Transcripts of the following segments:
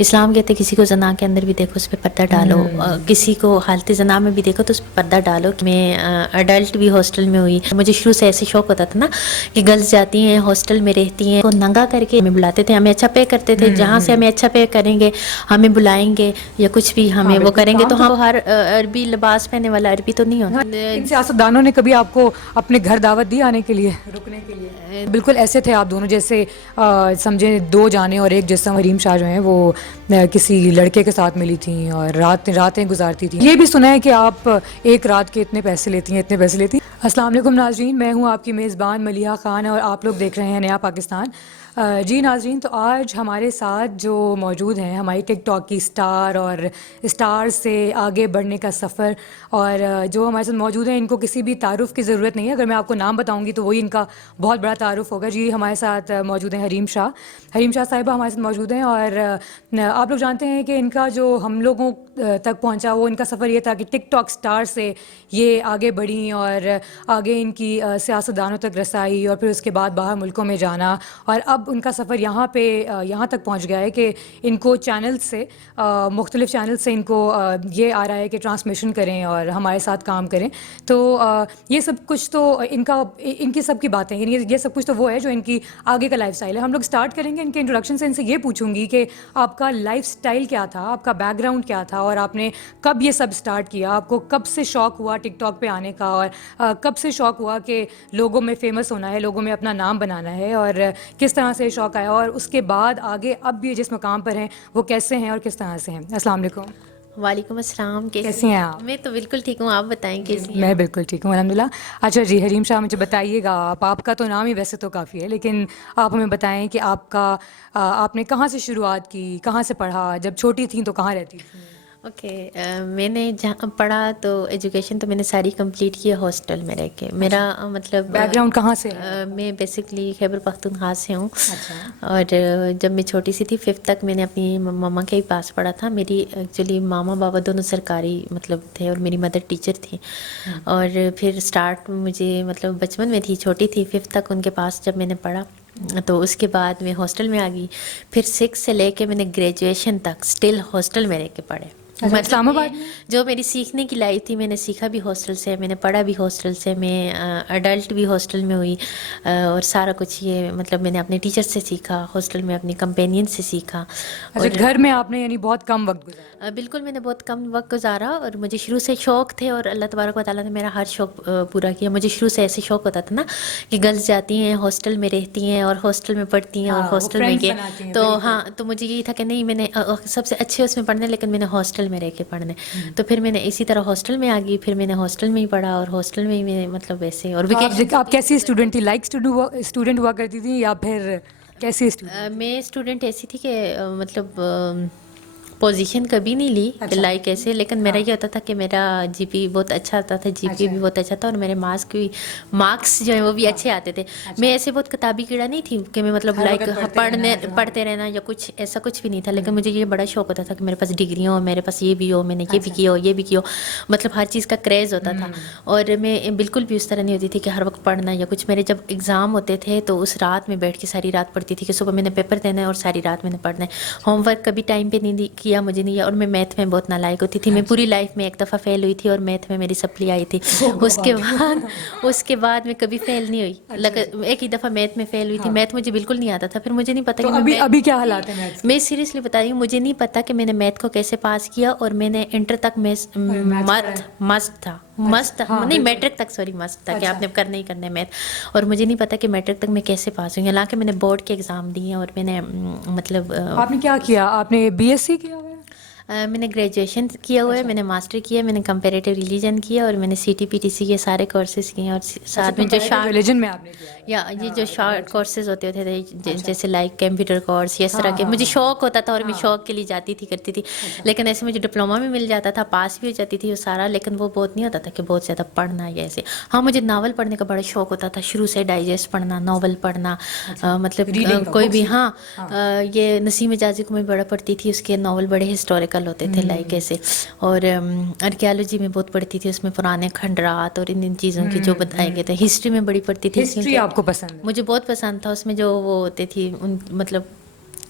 اسلام کہتے کسی کو زنا کے اندر بھی دیکھو اس پہ پردہ ڈالو، کسی کو حالت زنا میں بھی دیکھو تو اس پہ پردہ ڈالو. میں اڈلٹ بھی ہاسٹل میں ہوئی. مجھے شروع سے ایسے شوق ہوتا تھا نا کہ گرلس جاتی ہیں ہاسٹل میں رہتی ہیں، وہ ننگا کر کے ہمیں بلاتے تھے، ہمیں اچھا پے کرتے تھے، جہاں سے ہمیں اچھا پے کریں گے ہمیں بلائیں گے یا کچھ بھی ہمیں وہ کریں گے، تو ہم ہر عربی لباس پہننے والا عربی تو نہیں ہوتا. ان سیاستدانوں نے کبھی آپ کو اپنے گھر دعوت دی آنے کے لیے، رکنے کے لیے؟ بالکل ایسے تھے آپ دونوں جیسے سمجھیں دو جانیں، اور ایک جیسا حریم شاہ جو ہیں وہ کسی لڑکے کے ساتھ ملی تھیں اور راتیں گزارتی تھیں. یہ بھی سنا ہے کہ آپ ایک رات کے اتنے پیسے لیتی ہیں، اتنے پیسے لیتی ہیں. السلام علیکم ناظرین، میں ہوں آپ کی میزبان ملیحہ خان اور آپ لوگ دیکھ رہے ہیں نیا پاکستان. جی ناظرین، تو آج ہمارے ساتھ جو موجود ہیں ہماری ٹک ٹاک کی اسٹار اور اسٹار سے آگے بڑھنے کا سفر، اور جو ہمارے ساتھ موجود ہیں ان کو کسی بھی تعارف کی ضرورت نہیں ہے. اگر میں آپ کو نام بتاؤں گی تو وہی ان کا بہت بڑا تعارف ہوگا. جی ہمارے ساتھ موجود ہیں حریم شاہ صاحبہ ہمارے ساتھ موجود ہیں. اور آپ لوگ جانتے ہیں کہ ان کا جو ہم لوگوں تک پہنچا وہ ان کا سفر یہ تھا کہ ٹک ٹاک اسٹار سے یہ آگے بڑھیں اور آگے ان کی سیاستدانوں تک رسائی، اور پھر اس کے بعد باہر ملکوں میں جانا، اور اب ان کا سفر یہاں تک پہنچ گیا ہے کہ ان کو چینل سے مختلف چینل سے ان کو یہ آ رہا ہے کہ ٹرانسمیشن کریں اور ہمارے ساتھ کام کریں. تو یہ سب کچھ تو ان کی سب کی باتیں، یعنی یہ سب کچھ تو وہ ہے جو ان کی آگے کا لائف اسٹائل ہے. ہم لوگ اسٹارٹ کریں گے ان کے انٹروڈکشن سے. ان سے یہ پوچھوں گی کہ آپ کا لائف اسٹائل کیا تھا، آپ کا بیک گراؤنڈ کیا تھا، اور آپ نے کب یہ سب اسٹارٹ کیا، آپ کو کب سے شوق ہوا ٹک ٹاک پہ آنے کا، اور کب سے شوق ہوا کہ لوگوں میں فیمس ہونا ہے، لوگوں میں اپنا نام بنانا ہے، اور کس طرح سے شوق آیا، اور اس کے بعد آگے اب بھی جس مقام پر ہیں وہ کیسے ہیں اور کس طرح سے ہیں. السلام علیکم. وعلیکم السلام. کیسی ہیں آپ؟ میں تو بالکل ٹھیک ہوں، آپ بتائیں کیسی ہیں؟ میں بالکل ٹھیک ہوں الحمدللہ. اچھا جی حریم شاہ، مجھے بتائیے گا، آپ کا تو نام ہی ویسے تو کافی ہے، لیکن آپ ہمیں بتائیں کہ آپ نے کہاں سے شروعات کی، کہاں سے پڑھا، جب چھوٹی تھیں تو کہاں رہتی تھیں؟ اوکے، میں نے جہاں پڑھا تو ایجوکیشن تو میں نے ساری کمپلیٹ کی ہے ہاسٹل میں رہ کے. میرا مطلب بیک گراؤنڈ کہاں سے ہے؟ میں بیسکلی خیبر پختونخوا سے ہوں. اور جب میں چھوٹی سی تھی 5th تک میں نے اپنی ماما کے ہی پاس پڑھا تھا. میری ایکچولی ماما بابا دونوں سرکاری مطلب تھے اور میری مدر ٹیچر تھی. اور پھر اسٹارٹ مجھے مطلب بچپن میں تھی، چھوٹی تھی 5th تک ان کے پاس جب میں نے پڑھا، تو اس کے بعد میں ہاسٹل میں آ گئی. پھر 6 سے لے کے میں نے گریجویشن تک اسٹل ہاسٹل میں رہ کے پڑھے. اسلام آباد میں جو میری سیکھنے کی لائف تھی میں نے سیکھا بھی ہاسٹل سے، میں نے پڑھا بھی ہاسٹل سے. میں اڈلٹ بھی ہاسٹل میں ہوئی، اور سارا کچھ یہ مطلب میں نے اپنے ٹیچر سے سیکھا، ہاسٹل میں اپنی کمپینین سے سیکھا. اچھا، گھر میں آپ نے یعنی بہت کم وقت گزارا؟ بالکل، میں نے بہت کم وقت گزارا، اور مجھے شروع سے شوق تھے، اور اللہ تبارک و تعالیٰ نے میرا ہر شوق پورا کیا. مجھے شروع سے ایسے شوق ہوتا تھا نا کہ گرلس جاتی ہیں ہاسٹل میں رہتی ہیں اور ہاسٹل میں پڑھتی ہیں اور ہاسٹل میں گئے تو ہاں، تو مجھے یہی تھا کہ نہیں، میں نے سب سے اچھے اس میں پڑھنا ہے، لیکن میں نے ہاسٹل میں رہ کے پڑھنا ہے. تو پھر میں نے اسی طرح ہاسٹل میں آ گئی. پھر میں نے ہاسٹل میں ہی پڑھا، اور ہاسٹل میں ہی میں مطلب ویسے. اور آپ کیسی اسٹوڈنٹ تھی؟ لائک اسٹوڈنٹ ہوا کرتی تھی یا پھر کیسی اسٹوڈنٹ؟ میں اسٹوڈنٹ ایسی تھی کہ مطلب پوزیشن کبھی نہیں لی کہ لائک ایسے، لیکن میرا یہ ہوتا تھا کہ میرا جی پی بہت اچھا آتا تھا، جی پی بھی بہت اچھا تھا، اور میرے مارکس جو ہیں وہ بھی اچھے آتے تھے. میں ایسے بہت کتابی کیڑا نہیں تھی کہ میں مطلب لائک پڑھتے رہنا یا کچھ ایسا کچھ بھی نہیں تھا. لیکن مجھے یہ بڑا شوق ہوتا تھا کہ میرے پاس ڈگریاں ہو، میرے پاس یہ بھی ہو، میں نے یہ بھی کیا ہو، یہ بھی کیا ہو، مطلب ہر چیز کا کریز ہوتا تھا. اور میں بالکل بھی اس طرح نہیں ہوتی تھی کہ ہر وقت پڑھنا یا کچھ. میرے جب ایگزام ہوتے تھے تو اس رات میں بیٹھ کے ساری رات پڑھتی تھی کہ صبح میں نے پیپر دینا ہے اور ساری رات میں نے پڑھنا ہے. ہوم ورک کبھی ٹائم پہ نہیں کیا مجھے نہیں. اور میں میتھ میں بہت نالائق ہوتی تھی. میں پوری لائف میں ایک دفعہ فیل ہوئی تھی اور میتھ میں میری سپلی آئی تھی. اس کے بعد میں کبھی فیل نہیں ہوئی. ایک ہی دفعہ میتھ میں فیل ہوئی تھی. میتھ مجھے بالکل نہیں آتا تھا. پھر مجھے نہیں پتا کہ ابھی کیا حالات ہیں میتھ؟ میں سیریسلی بتا رہی ہوں، مجھے نہیں پتا کہ میں نے میتھ کو کیسے پاس کیا. اور میں نے انٹر تک مست تھا نہیں، میٹرک تک سوری مست تھا کہ آپ نے کرنا ہی کرنا ہے میتھ. اور مجھے نہیں پتا کہ میٹرک تک میں کیسے پاس ہوئی. حالانکہ میں نے بورڈ کے ایگزام دیے اور میں نے مطلب آپ نے کیا کیا؟ آپ نے بی ایس سی کیا ہوا ہے؟ میں نے گریجویشن کیا ہوا ہے، میں نے ماسٹر کیا، میں نے کمپیریٹیو ریلیجن کیا، اور میں نے C T P T C کے سارے کورسز کیے ہیں. اور ساتھ میں جو شارٹ ریلیجن میں آپ نے کیا یا یہ جو شارٹ کورسز ہوتے تھے جیسے لائک کمپیوٹر کورس یا اس طرح کے، مجھے شوق ہوتا تھا اور میں شوق کے لیے جاتی تھی کرتی تھی. لیکن ایسے مجھے ڈپلوما میں مل جاتا تھا، پاس بھی ہو جاتی تھی وہ سارا. لیکن وہ بہت نہیں ہوتا تھا کہ بہت زیادہ پڑھنا یا ایسے. ہاں، مجھے ناول پڑھنے کا بڑا شوق ہوتا تھا شروع سے، ڈائجسٹ پڑھنا، ناول پڑھنا، مطلب کوئی بھی. ہاں، یہ نسیم حجازی کو میں بڑا پڑھتی تھی، اس کے ناول بڑے ہسٹوریکل ہوتے تھے لائک ایسے. اور آرکیالوجی میں بہت پڑھتی تھی، اس میں پرانے کھنڈرات اور ان چیزوں کی جو بتائے گئے تھے. ہسٹری میں بڑی پڑھتی تھی. ہسٹری آپ کو پسند ہے؟ مجھے بہت پسند تھا. اس میں جو وہ ہوتے تھی مطلب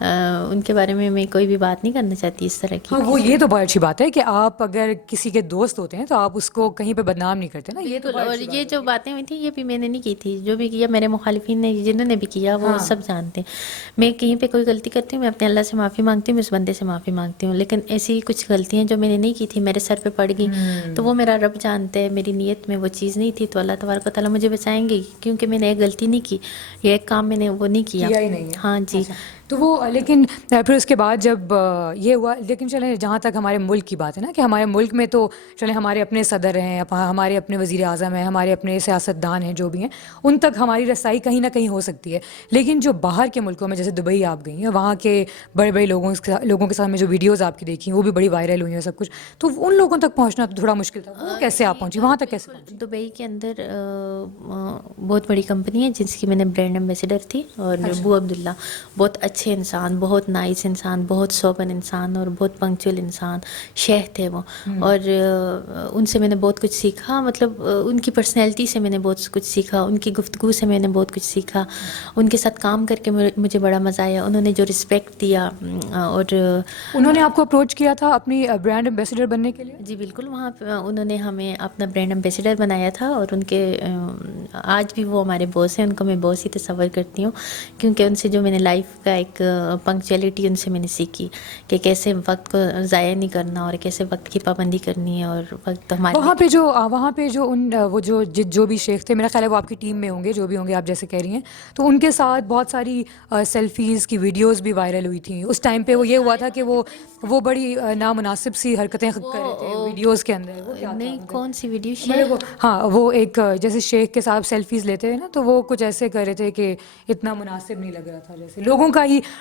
ان کے بارے میں کوئی بھی بات نہیں کرنا چاہتی اس طرح کی. ہاں وہ یہ تو بہت اچھی بات ہے کہ آپ اگر کسی کے دوست ہوتے ہیں تو آپ اس کو کہیں پہ بدنام نہیں کرتے نا. یہ تو بالکل. اور یہ جو باتیں ہوئی تھیں یہ بھی میں نے نہیں کی تھی, جو بھی کیا میرے مخالفین نے جنہوں نے بھی کیا وہ سب جانتے ہیں. میں کہیں پہ کوئی غلطی کرتی ہوں میں اپنے اللہ سے معافی مانگتی ہوں, میں اس بندے سے معافی مانگتی ہوں, لیکن ایسی کچھ غلطیاں جو میں نے نہیں کی تھی میرے سر پہ پڑ گئی تو وہ میرا رب جانتا ہے, میری نیت میں وہ چیز نہیں تھی, تو اللہ تبارک و تعالیٰ مجھے بچائیں گے کیونکہ میں نے ایک غلطی نہیں کی, یہ ایک کام میں نے وہ نہیں کیا ہی نہیں ہے. ہاں جی. تو وہ لیکن پھر اس کے بعد جب یہ ہوا, لیکن چلیں جہاں تک ہمارے ملک کی بات ہے نا کہ ہمارے ملک میں تو چلیں ہمارے اپنے صدر ہیں, ہمارے اپنے وزیر اعظم ہیں, ہمارے اپنے سیاستدان ہیں جو بھی ہیں, ان تک ہماری رسائی کہیں نہ کہیں ہو سکتی ہے. لیکن جو باہر کے ملکوں میں جیسے دبئی آپ گئی ہیں, وہاں کے بڑے بڑے لوگوں کے ساتھ میں جو ویڈیوز آپ کی دیکھی وہ بھی بڑی وائرل ہوئی ہیں سب کچھ, تو ان لوگوں تک پہنچنا تو تھوڑا مشکل تھا. وہ کیسے آپ پہنچی وہاں تک, کیسے پہنچی؟ دبئی کے اندر بہت بڑی کمپنی ہے جس کی میں نے برانڈ ایمبیسڈر تھی, اور ابو عبداللہ بہت اچھے انسان, بہت نائس انسان, بہت سوبر انسان اور بہت پنکچوئل انسان, شیخ تھے وہ, اور ان سے میں نے بہت کچھ سیکھا. مطلب ان کی پرسنالٹی سے میں نے بہت کچھ سیکھا, ان کی گفتگو سے میں نے بہت کچھ سیکھا, ان کے ساتھ کام کر کے مجھے بڑا مزہ آیا. انہوں نے جو رسپیکٹ دیا, اور انہوں نے آپ کو اپروچ کیا تھا اپنی برانڈ ایمبیسڈر بننے کے لیے؟ جی بالکل, وہاں پہ انہوں نے ہمیں اپنا برانڈ ایمبیسڈر بنایا تھا, اور ان کے آج بھی وہ ہمارے باس ہیں, ان کو میں باس ہی تصور کرتی ہوں, کیونکہ ان سے جو میں نے لائف کا ایک پنکچولیٹی ان سے میں نے سیکھی کہ کیسے وقت کو ضائع نہیں کرنا اور کیسے وقت کی پابندی کرنی ہے, اور وقت ہمارے وہاں پہ جو بھی شیخ تھے, میرا خیال ہے وہ آپ کی ٹیم میں ہوں گے, جو بھی ہوں گے آپ جیسے کہہ رہی ہیں, تو ان کے ساتھ بہت ساری سیلفیز کی ویڈیوز بھی وائرل ہوئی تھیں. اس ٹائم پہ وہ یہ ہوا تھا کہ وہ بڑی نامناسب سی حرکتیں کر رہے تھے ویڈیوز کے اندر. وہ کیا تھا نہیں, کون سی ویڈیو شیخ؟ ہاں وہ ایک جیسے شیخ کے ساتھ سیلفیز لیتے ہیں نا, تو وہ کچھ ایسے کر رہے تھے کہ اتنا مناسب نہیں لگ رہا تھا, جیسے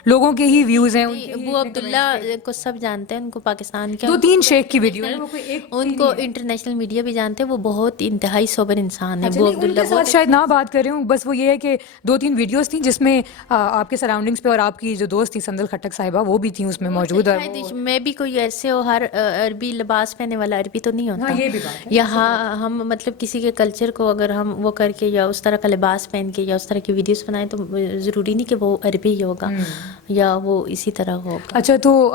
لوگوں کے ہی ویوز ہیں. ابو عبداللہ کو سب جانتے ہیں, ان کو پاکستان کے 2-3 شیخ کی ویڈیو ہے, ان کو انٹرنیشنل میڈیا بھی جانتے ہیں, وہ بہت انتہائی سوبر انسان ہے. اچھا, نہیں ان کے ساتھ شاید نہ بات کر رہی ہوں, بس وہ یہ ہے کہ 2-3 ویڈیوز تھیں جس میں آپ کے سراؤنڈنگس پہ, اور آپ کی جو دوست تھی سندل کھٹک صاحبہ وہ بھی تھیں اس میں موجود. میں بھی کوئی ایسے ہو ہر عربی لباس پہننے والا عربی تو نہیں ہوتا. یہ بھی بات ہے. یہاں ہم مطلب کسی کے کلچر کو اگر ہم وہ کر کے یا اس طرح کا لباس پہن کے یا اس طرح کی ویڈیوز بنائیں تو ضروری نہیں کہ وہ عربی ہی ہوگا یا وہ اسی طرح ہوگا. اچھا, تو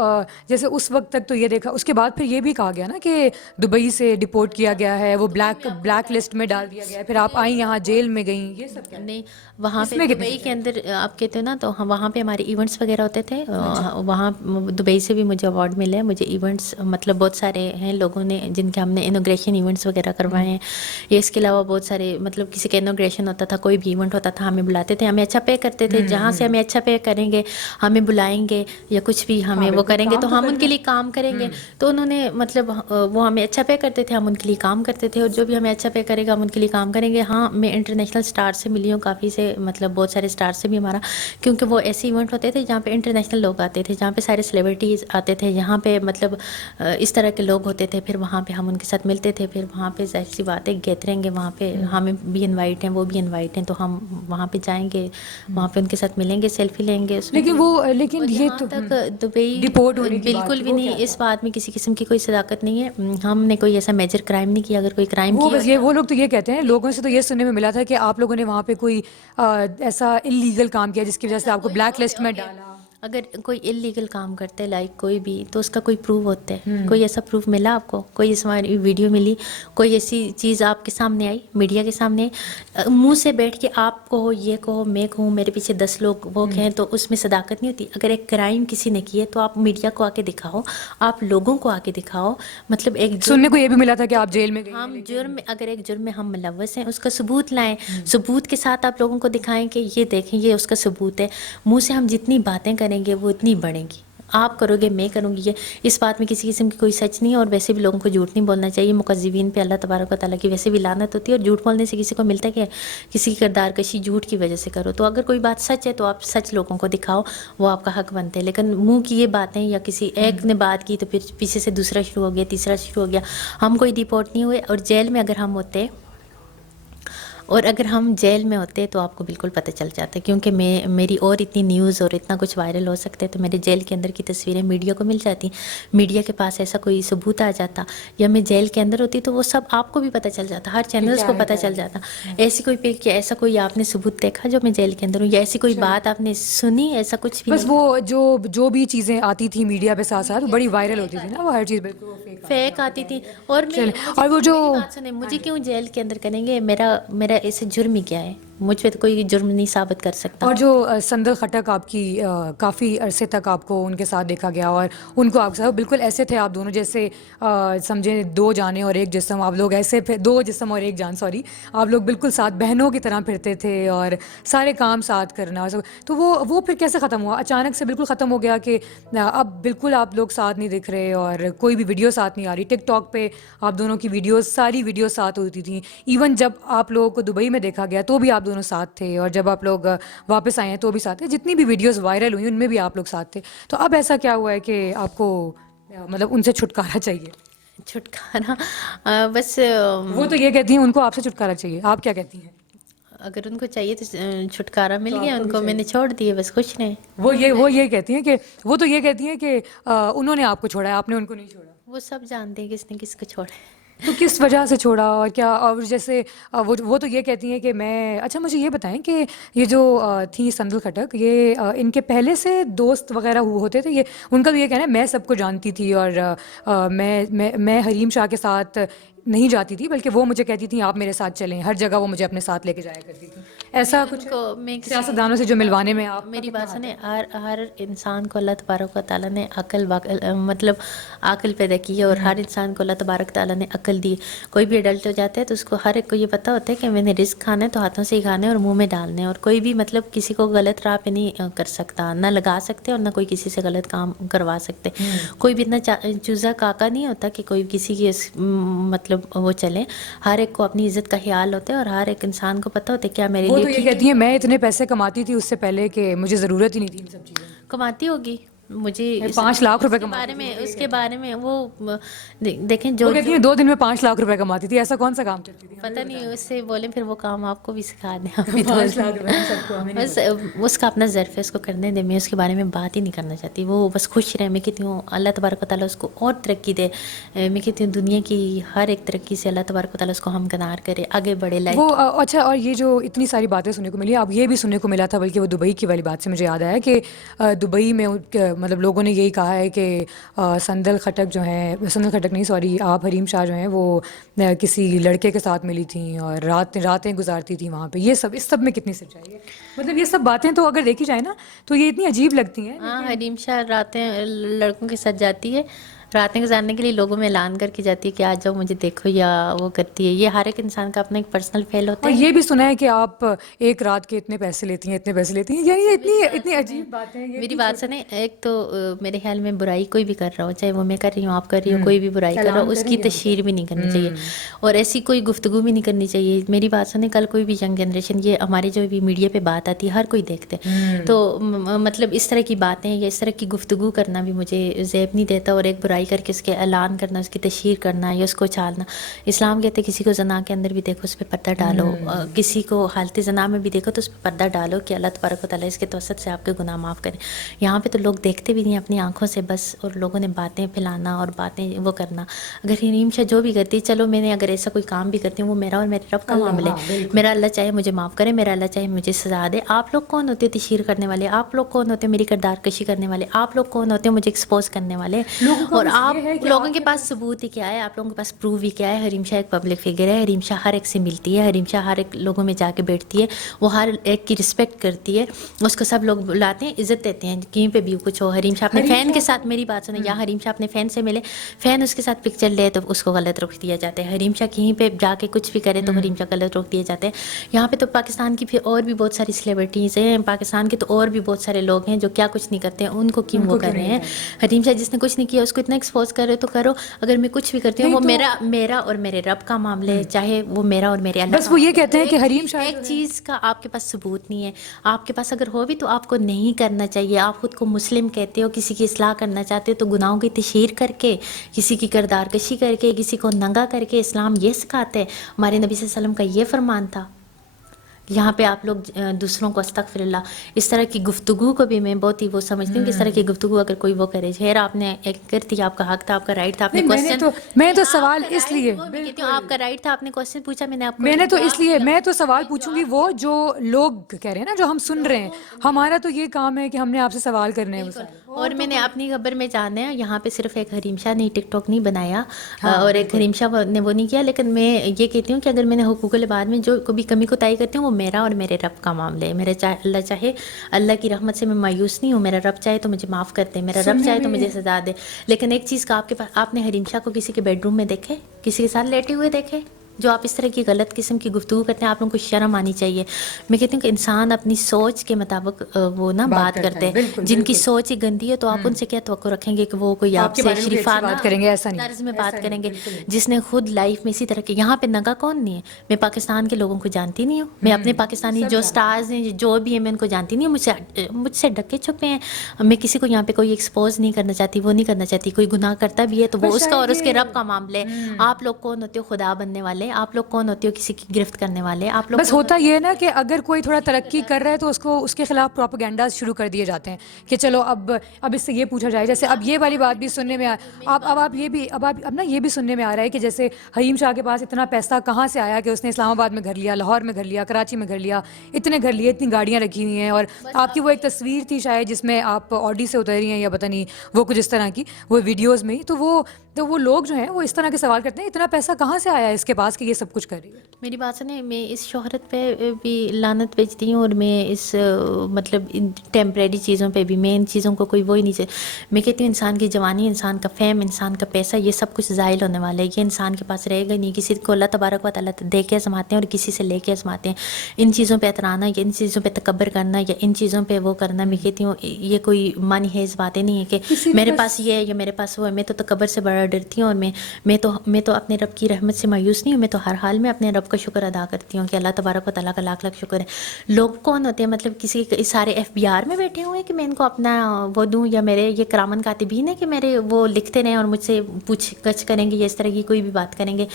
جیسے اس وقت تک تو یہ دیکھا, اس کے بعد پھر یہ بھی کہا گیا نا کہ دبئی سے ڈپورٹ کیا گیا ہے, وہ بلیک لسٹ میں ڈال دیا گیا ہے, پھر آپ آئیں یہاں جیل میں گئیں, یہ سب کیا؟ نہیں, وہاں پہ دبئی کے اندر آپ کہتے ہو نا, تو وہاں پہ ہمارے ایونٹس وغیرہ ہوتے تھے. وہاں دبئی سے بھی مجھے ایوارڈ ملے ہیں, مجھے ایونٹس مطلب بہت سارے ہیں لوگوں نے جن کے ہم نے انوگریشن ایونٹس وغیرہ کروائے ہیں. یہ اس کے علاوہ بہت سارے مطلب کسی کا انوگریشن ہوتا تھا, کوئی بھی ایونٹ ہوتا تھا, ہمیں بلاتے تھے, ہمیں اچھا پے کرتے تھے, جہاں سے ہمیں اچھا پے کریں گے ہمیں بلائیں گے یا کچھ بھی ہمیں وہ کریں گے تو ہم ان کے لیے کام کریں گے. تو انہوں نے مطلب وہ ہمیں اچھا پے کرتے تھے, ہم ان کے لیے کام کرتے تھے, اور جو بھی ہمیں اچھا پے کرے گا ہم ان کے لیے کام کریں گے. ہاں, میں انٹرنیشنل اسٹار سے ملی ہوں کافی سے, مطلب بہت سارے اسٹار سے بھی ہمارا, کیونکہ وہ ایسے ایونٹ ہوتے تھے جہاں پہ انٹرنیشنل لوگ آتے تھے, جہاں پہ سارے سیلیبریٹیز آتے تھے, یہاں پہ مطلب اس طرح کے لوگ ہوتے تھے. پھر وہاں پہ ہم ان کے ساتھ ملتے تھے, پھر وہاں پہ ظاہر سی بات ہے گیدرنگ ہے, وہاں پہ ہمیں بھی انوائٹ ہیں, وہ بھی انوائٹ ہیں, تو ہم وہاں پہ جائیں گے, وہاں پہ ان کے ساتھ ملیں گے, سیلفی لیں گے. لیکن یہ تو تک دبئی ڈپورٹ ہونے کی بالکل بھی نہیں, اس بات میں کسی قسم کی کوئی صداقت نہیں ہے. ہم نے کوئی ایسا میجر کرائم نہیں کیا. اگر کوئی کرائم کیا, وہ لوگ تو یہ کہتے ہیں, لوگوں سے تو یہ سننے میں ملا تھا کہ آپ لوگوں نے وہاں پہ کوئی ایسا انلیگل کام کیا جس کی وجہ سے آپ کو بلیک لسٹ میں ڈالا. اگر کوئی انلیگل کام کرتے لائک کوئی بھی, تو اس کا کوئی پروف ہوتا ہے. کوئی ایسا پروف ملا آپ کو, کوئی اس ہماری ویڈیو ملی, کوئی ایسی چیز آپ کے سامنے آئی, میڈیا کے سامنے منہ سے بیٹھ کے آپ کہو, یہ کہو, میں کہوں, میرے پیچھے 10 لوگ وہ کہیں, تو اس میں صداقت نہیں ہوتی. اگر ایک کرائم کسی نے کی ہے تو آپ میڈیا کو آ کے دکھاؤ, آپ لوگوں کو آ کے دکھاؤ. مطلب ایک سننے کو یہ بھی ملا تھا کہ آپ جیل میں گئے, ہم جرم, اگر ایک جرم میں ہم ملوث ہیں اس کا ثبوت لائیں, ثبوت کے ساتھ آپ لوگوں کو دکھائیں کہ یہ دیکھیں یہ اس کا ثبوت ہے. منہ سے ہم جتنی باتیں کریں گے وہ اتنی بڑھیں گی. آپ کرو گے, میں کروں گی, یہ اس بات میں کسی قسم کی کوئی سچ نہیں ہے. اور ویسے بھی لوگوں کو جھوٹ نہیں بولنا چاہیے. مکذبین پہ اللہ تبارک و تعالیٰ کی ویسے بھی لعنت ہوتی ہے, اور جھوٹ بولنے سے کسی کو ملتا ہے کہ کسی کی کردار کشی جھوٹ کی وجہ سے کرو. تو اگر کوئی بات سچ ہے تو آپ سچ لوگوں کو دکھاؤ, وہ آپ کا حق بنتے ہیں. لیکن منہ کی یہ باتیں, یا کسی ایک نے بات کی تو پھر پیچھے سے دوسرا شروع ہو گیا, تیسرا شروع ہو گیا. ہم کوئی ڈیپورٹ نہیں ہوئے, اور جیل میں اگر ہم ہوتے اور اگر ہم جیل میں ہوتے تو آپ کو بالکل پتہ چل جاتا، کیونکہ میری اور اتنی نیوز اور اتنا کچھ وائرل ہو سکتے تو میرے جیل کے اندر کی تصویریں میڈیا کو مل جاتی، میڈیا کے پاس ایسا کوئی ثبوت آ جاتا، یا میں جیل کے اندر ہوتی تو وہ سب آپ کو بھی پتہ چل جاتا، ہر چینلز کو پتہ چل جاتا، ایسی کوئی پک یا ایسا کوئی آپ نے ثبوت دیکھا جو میں جیل کے اندر ہوں، یا ایسی کوئی بات آپ نے سنی، ایسا کچھ بھی بس نہیں؟ وہ جو بھی چیزیں آتی تھی میڈیا پہ ساتھ ساتھ وہ بڑی وائرل ہوتی تھی نا، وہ ہر چیز بالکل فیک آتی تھی. اور اور وہ جو میری بات سنیں، مجھے کیوں جیل کے اندر کریں گے؟ میرا ایسے جرم ہی کیا ہے؟ مجھ پہ تو کوئی جرم نہیں ثابت کر سکتا. اور جو سندل خٹک آپ کی کافی عرصے تک آپ کو ان کے ساتھ دیکھا گیا، اور ان کو آپ کے ساتھ بالکل ایسے تھے آپ دونوں جیسے سمجھیں دو جانیں اور ایک جسم، آپ لوگ ایسے دو جسم اور ایک جان، سوری، آپ لوگ بالکل ساتھ بہنوں کی طرح پھرتے تھے اور سارے کام ساتھ کرنا اور سب. تو وہ پھر کیسے ختم ہوا؟ اچانک سے بالکل ختم ہو گیا کہ اب بالکل آپ لوگ ساتھ نہیں دکھ رہے اور کوئی بھی ویڈیو ساتھ نہیں آ رہی. ٹک ٹاک پہ آپ دونوں کی ویڈیوز، ساری ویڈیوز ساتھ ہوتی تھیں، ایون جب آپ لوگوں کو دبئی میں دیکھا گیا تو بھی آپ دونوں ساتھ تھے، اور جب آپ لوگ واپس آئے ہیں تو بھی ساتھ تھے، جتنی بھی ویڈیوز وائرل ہوئی ان میں بھی آپ لوگ ساتھ تھے. تو اب ایسا کیا ہوا ہے کہ آپ کو مطلب ان سے چھٹکارا چاہیے؟ چھٹکارا بس وہ تو یہ کہتی ہیں ان کو آپ سے چھٹکارا چاہیے، آپ کیا کہتی ہیں؟ اگر ان کو چاہیے تو چھٹکارا مل گیا ان کو، میں نے چھوڑ دیے، بس کچھ نہیں. وہ یہ کہتی ہیں کہ وہ تو یہ کہتی ہیں کہ انہوں نے آپ کو چھوڑا ہے، آپ نے ان کو نہیں چھوڑا. وہ سب جانتے ہیں کس نے کس کو چھوڑا ہے. تو کس وجہ سے چھوڑا اور کیا؟ اور جیسے وہ تو یہ کہتی ہیں کہ میں، اچھا مجھے یہ بتائیں کہ یہ جو تھی سندل خٹک، یہ ان کے پہلے سے دوست وغیرہ ہوتے تھے؟ یہ ان کا تو یہ کہنا ہے میں سب کو جانتی تھی اور میں حریم شاہ کے ساتھ نہیں جاتی تھی، بلکہ وہ مجھے کہتی تھیں آپ میرے ساتھ چلیں، ہر جگہ وہ مجھے اپنے ساتھ لے کے جایا کرتی تھی. ایسا کچھ سیاستدانوں سے جو ملوانے میں آپ میری بات سنیں، ہر انسان کو اللہ تبارک و تعالیٰ نے مطلب عقل پیدا کی ہے، اور ہر انسان کو اللہ تبارک تعالیٰ نے عقل دی. کوئی بھی ایڈلٹ ہو جاتا ہے تو اس کو ہر ایک کو یہ پتہ ہوتا ہے کہ میں نے رزق کھانا ہے تو ہاتھوں سے ہی کھانا ہے اور منہ میں ڈالنا ہے، اور کوئی بھی مطلب کسی کو غلط راہ پہ نہیں کر سکتا، نہ لگا سکتے اور نہ کوئی کسی سے غلط کام کروا سکتے. کوئی بھی اتنا چوزا کاکا نہیں ہوتا کہ کوئی کسی کی مطلب وہ چلے. ہر ایک کو اپنی عزت کا خیال ہوتا ہے اور ہر ایک انسان کو پتہ ہوتا ہے کیا میرے لیے وہ تو یہ کہتی ہیں میں اتنے پیسے کماتی تھی اس سے پہلے کہ مجھے ضرورت ہی نہیں تھی ان سب چیزوں کی. کماتی ہوگی، مجھے 5 لاکھ روپے اس کے بارے میں وہ دیکھیں جو کہتی ہیں 2 دن میں 5 لاکھ روپے کماتی تھی. ایسا کون سا کام کرتی تھی؟ پتہ نہیں، اس سے بولیں پھر وہ کام آپ کو بھی سکھا دیں. بس اس کا اپنا ظرف ہے، اس کو کرنے دیں. میں اس کے بارے میں بات ہی نہیں کرنا چاہتی. وہ بس خوش رہے. میں کہتی ہوں اللہ تبارک و تعالیٰ اس کو اور ترقی دے. میں کہتی ہوں دنیا کی ہر ایک ترقی سے اللہ تبارک و تعالیٰ اس کو ہمکنار کرے، آگے بڑھے لائف. وہ اچھا، اور یہ جو اتنی ساری باتیں سننے کو ملی، اب یہ بھی سننے کو ملا تھا، بلکہ وہ دبئی کی والی بات سے مجھے یاد آیا کہ دبئی میں مطلب لوگوں نے یہی کہا ہے کہ سندل خٹک جو ہیں، سندل خٹک نہیں سوری، آپ حریم شاہ جو ہیں وہ کسی لڑکے کے ساتھ ملی تھیں اور راتیں گزارتی تھیں وہاں پہ. یہ سب، اس سب میں کتنی سچائی ہے؟ مطلب یہ سب باتیں تو اگر دیکھی جائے نا تو یہ اتنی عجیب لگتی ہیں. ہاں، حریم شاہ راتیں لڑکوں کے ساتھ جاتی ہے، راتیں گزارنے کے لیے لوگوں میں اعلان کر کے جاتی ہے کہ آ جاؤ مجھے دیکھو، یا وہ کرتی ہے. یہ ہر ایک انسان کا اپنا ایک پرسنل فیل ہوتا ہے. اور یہ بھی سنا ہے کہ آپ ایک رات کے اتنے پیسے لیتی ہیں، یعنی یہ اتنی عجیب باتیں. میری بات سنیں، ایک تو میرے خیال میں برائی کوئی بھی کر رہا ہو، چاہے وہ میں کر رہی ہوں، آپ کر رہی ہو، کوئی بھی برائی کر رہا ہو، اس کی تشہیر بھی نہیں کرنی چاہیے اور ایسی کوئی گفتگو بھی نہیں کرنی چاہیے. میری بات سنیں، کل کوئی بھی ینگ جنریشن، یہ ہمارے جو بھی میڈیا پہ بات آتی ہے ہر کوئی دیکھتے تو مطلب اس طرح کی باتیں یا اس طرح کی گفتگو کرنا بھی مجھے زیب نہیں دیتا، اور ایک برائی کر کے اس کے اعلان کرنا، اس کی تشہیر کرنا یا اس کو چھالنا. اسلام کہتے کسی کو زنا کے اندر بھی دیکھو اس پہ پردہ ڈالو، کسی کو حالت زنا میں بھی دیکھو تو اس پہ پردہ ڈالو کہ اللہ تبارک و تعالیٰ اس کے توسط سے آپ کے گناہ معاف کریں. یہاں پہ تو لوگ دیکھتے بھی نہیں اپنی آنکھوں سے بس، اور لوگوں نے باتیں پھیلانا اور باتیں وہ کرنا. اگر حریم شاہ جو بھی کرتی، چلو میں نے اگر ایسا کوئی کام بھی کرتی ہوں وہ میرا اور میرے رب کا معاملہ ہے. میرا اللہ چاہے مجھے معاف کرے، میرا اللہ چاہے مجھے سزا دے. آپ لوگ کون ہوتے ہو تشہیر کرنے والے؟ آپ لوگ کون ہوتے ہو میری کردار کشی کرنے والے؟ آپ لوگ کون ہوتے ہو مجھے ایکسپوز کرنے والے؟ اور آپ لوگوں کے پاس ثبوت ہی کیا ہے؟ آپ لوگوں کے پاس پروف ہی کیا ہے؟ حریم شاہ ایک پبلک فگر ہے، حریم شاہ ہر ایک سے ملتی ہے، حریم شاہ ہر ایک لوگوں میں جا کے بیٹھتی ہے، وہ ہر ایک کی رسپیکٹ کرتی ہے، اس کو سب لوگ بلاتے ہیں، عزت دیتے ہیں کہیں پہ بھی کچھ ہو. حریم شاہ اپنے فین کے ساتھ، میری بات سنیں، یا حریم شاہ اپنے فین سے ملے، فین اس کے ساتھ پکچر لے تو اس کو غلط روک دیا جاتا ہے. حریم شاہ کہیں پہ جا کے کچھ بھی کرے تو حریم شاہ غلط روک دیے جاتے ہیں. یہاں پہ تو پاکستان کی پھر اور بھی بہت ساری سیلیبریٹیز ہیں، پاکستان کے تو اور بھی بہت سارے لوگ ہیں جو کیا کچھ نہیں کرتے ہیں، ان کو کیوں وہ کر رہے ہیں؟ حریم شاہ جس نے کچھ نہیں کیا اس کو اتنا ایکسپوز کر رہے تو کرو. اگر میں کچھ بھی کرتی ہوں وہ میرا اور میرے رب کا معاملہ ہے، چاہے وہ میرا اور میرے اللہ. بس وہ یہ کہتے ہیں کہ حریم شاہ ایک چیز کا آپ کے پاس ثبوت نہیں ہے، آپ کے پاس اگر ہو بھی تو آپ کو نہیں کرنا چاہیے. آپ خود کو مسلم کہتے ہو، کسی کی اصلاح کرنا چاہتے ہو تو گناہوں کی تشہیر کر کے، کسی کی کردار کشی کر کے، کسی کو ننگا کر کے اسلام یہ سکھاتے ہیں. ہمارے نبی صلی اللہ علیہ وسلم کا یہ فرمان تھا. یہاں پہ آپ لوگ دوسروں کو استغفر اللہ اس طرح کی گفتگو کو بھی میں بہت ہی وہ سمجھتی ہوں کہ اس طرح کی گفتگو اگر کوئی وہ کرے، خیر آپ نے ایک کرتی، آپ کا حق تھا، آپ کا رائٹ تھا، آپ نے میں تو سوال اس لیے میں کہتی ہوں آپ کا رائٹ تھا، آپ نے کوشچن پوچھا، میں نے آپ کو میں نے تو اس لیے میں تو سوال پوچھوں گی وہ جو لوگ کہہ رہے ہیں نا، جو ہم سن رہے ہیں، ہمارا تو یہ کام ہے کہ ہم نے آپ سے سوال کرنے ہیں. اور میں نے اپنی خبر میں جانا ہے، یہاں پہ صرف ایک حریم شاہ نے ٹک ٹاک نہیں بنایا اور ایک حریم شاہ نے وہ نہیں کیا، لیکن میں یہ کہتی ہوں کہ اگر میں نے حقوق العباد میں جو کبھی کمی کوتاہی کرتی ہوں وہ میرا اور میرے رب کا معاملہ ہے. میرے اللہ چاہے، اللہ کی رحمت سے میں مایوس نہیں ہوں، میرا رب چاہے تو مجھے معاف کر دے، میرا رب چاہے تو مجھے سزا دے. لیکن ایک چیز کا آپ کے پاس، آپ نے حریم شاہ کو کسی کے بیڈ روم میں دیکھے، کسی کے ساتھ لیٹے ہوئے دیکھے؟ جو آپ اس طرح کی غلط قسم کی گفتگو کرتے ہیں، آپ لوگوں کو شرم آنی چاہیے. میں کہتی ہوں کہ انسان اپنی سوچ کے مطابق وہ نا بات کرتے ہیں. جن کی سوچ ہی گندی ہے تو آپ ان سے کیا توقع رکھیں گے کہ وہ کوئی آپ سے شریفانہ بات کریں گے؟ ایسا نہیں، طرز میں بات کریں گے. جس نے خود لائف میں اسی طرح کے، یہاں پہ ننگا کون نہیں ہے؟ میں پاکستان کے لوگوں کو جانتی نہیں ہوں، میں اپنے پاکستانی جو سٹارز ہیں جو بھی ہیں میں ان کو جانتی نہیں ہوں. مجھ سے ڈکے چھپے ہیں. میں کسی کو یہاں پہ کوئی ایکسپوز نہیں کرنا چاہتی، وہ نہیں کرنا چاہتی. کوئی گناہ کرتا بھی ہے تو وہ اس کا اور اس کے رب کا معاملہ ہے. آپ لوگ کون ہوتے ہو خدا بننے والے؟ آپ لوگ کون ہوتے ہو کسی کی گرفت کرنے والے؟ آپ لوگ بس ہوتا یہ ہے نا کہ اگر کوئی تھوڑا ترقی کر رہا ہے تو اس کے خلاف پروپیگنڈاز شروع کر دیے جاتے ہیں کہ چلو اب اس سے یہ پوچھا جائے. جیسے اب یہ والی بات بھی سننے میں اب نا یہ بھی سننے میں آ رہا ہے کہ جیسے حریم شاہ کے پاس اتنا پیسہ کہاں سے آیا کہ اس نے اسلام آباد میں گھر لیا، لاہور میں گھر لیا، کراچی میں گھر لیا، اتنے گھر لیے، اتنی گاڑیاں رکھی ہوئی ہیں. اور آپ کی وہ ایک تصویر تھی شاید جس میں آپ آڈی سے اتری ہیں یا پتہ نہیں وہ کچھ اس طرح کی، وہ ویڈیوز میں ہی. تو وہ لوگ جو ہیں وہ اس طرح کے سوال کرتے ہیں اتنا پیسہ کہاں سے آیا اس کے پاس کہ یہ سب کچھ کر رہی ہے. میری بات سنیں، میں اس شہرت پہ بھی لعنت بھیجتی ہوں اور میں اس مطلب ان ٹیمپریری چیزوں پہ بھی، میں ان چیزوں کو کوئی وہی نہیں چاہتی. میں کہتی ہوں انسان کی جوانی، انسان کا فیم، انسان کا پیسہ، یہ سب کچھ زائل ہونے والا ہے. یہ انسان کے پاس رہے گا نہیں. کسی کو اللہ تبارک و تعالیٰ دے کے آزماتے ہیں اور کسی سے لے کے آزماتے ہیں. ان چیزوں پہ اترانا یا ان چیزوں پہ تکبر کرنا یا ان چیزوں پہ وہ کرنا، میں کہتی ہوں یہ کوئی مانی حیز باتیں نہیں ہے کہ میرے پاس یہ ہے یا میرے پاس وہ ہے. میں تو تکبر سے بڑا ڈرتی ہوں اور میں تو اپنے رب کی رحمت سے مایوس نہیں ہوں. میں تو ہر حال میں اپنے رب کا شکر ادا کرتی ہوں کہ اللہ تبارک و تعالیٰ کا لاکھ لاکھ شکر ہے. لوگ کون ہوتے ہیں مطلب کسی سارے FBR میں بیٹھے ہوئے ہیں کہ میں ان کو اپنا وہ دوں، یا میرے یہ کرامن کاتبین ہے کہ میرے وہ لکھتے رہیں اور مجھ سے پوچھ گچھ کریں گے یا اس طرح کی کوئی بھی بات کریں گے.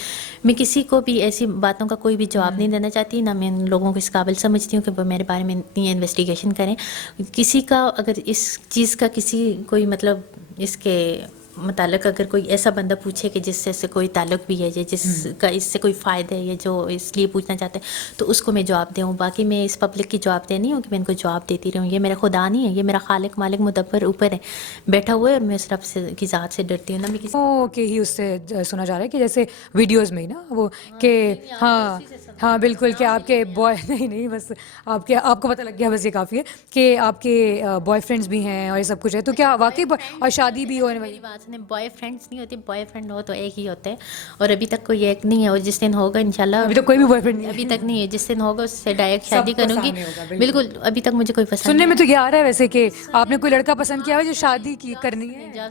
میں کسی کو بھی ایسی باتوں کا کوئی بھی جواب نہیں دینا چاہتی، نہ میں ان لوگوں کو اس قابل سمجھتی ہوں کہ وہ میرے بارے میں اتنی انویسٹیگیشن کریں. کسی کا اگر اس چیز کا کسی کوئی مطلب اس کے متعلق اگر کوئی ایسا بندہ پوچھے کہ جس سے کوئی تعلق بھی ہے یا جس کا اس سے کوئی فائدہ ہے یا جو اس لیے پوچھنا چاہتے ہیں تو اس کو میں جواب دوں. باقی میں اس پبلک کی جواب دے نہیں ہوں کہ میں ان کو جواب دیتی رہوں. یہ میرا خدا نہیں ہے، یہ میرا خالق مالک مدبر اوپر ہے بیٹھا ہوا ہے، اور میں اس رب سے کی ذات سے ڈرتی ہوں. نہ میں کسی کہ ہی اس سے سنا جا رہا ہے کہ جیسے ویڈیوز میں ہی نا وہ کہ ہاں بالکل کہ آپ کے بوائے نہیں بس آپ کو پتہ لگ گیا، بس یہ کافی ہے کہ آپ کے بوائے فرینڈس بھی ہیں اور یہ سب کچھ ہے. تو کیا واقعی اور شادی بھی ہونے والی؟ بات نہیں، بوائے فرینڈس نہیں ہوتی، بوائے فرینڈ ہو تو ایک ہی ہوتے ہیں اور ابھی تک کوئی ایک نہیں ہے. اور جس دن ہوگا انشاءاللہ، ابھی تو کوئی بھی بوائے فرینڈ نہیں ابھی تک نہیں ہے. جس دن ہوگا اس سے ڈائریکٹ شادی کروں گی. بالکل ابھی تک مجھے کوئی پسند سننے میں تو یہ آ رہا ہے ویسے کہ آپ نے کوئی لڑکا پسند کیا ہے جو شادی کی کرنی ہے.